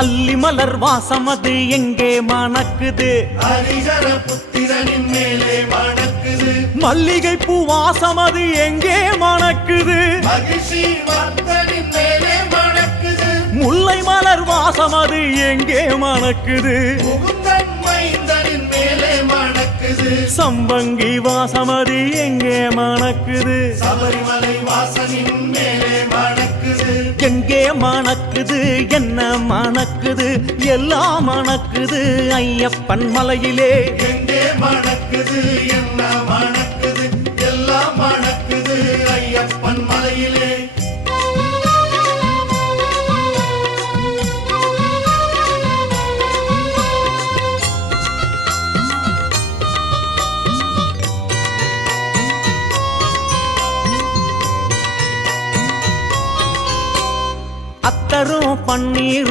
அல்லி மலர் வாசமது எங்கே மணக்குது ஹரிஹர புத்திரனின் மேலே மணக்குது மல்லிகை பூ வாசமது எங்கே மணக்குது மகிழ்ச்சி வர்த்தனின் மேலே மணக்குது முல்லை மலர் வாசமது எங்கே மணக்குது முகுந்தன் மைந்தனின் மேலே மணக்குது சம்பங்கி வாசமது எங்கே மணக்குது சபரிமலை வாசனின் மேலே மணக்குது எங்கே மணக்குது என்ன மணக்குது எல்லாம் மணக்குது ஐயப்பன் மலையிலே எங்கே மணக்குது என்ன மணக்குது எல்லாம் மணக்குது ஐயப்பன் மலையிலே அத்தரும் பன்னீர்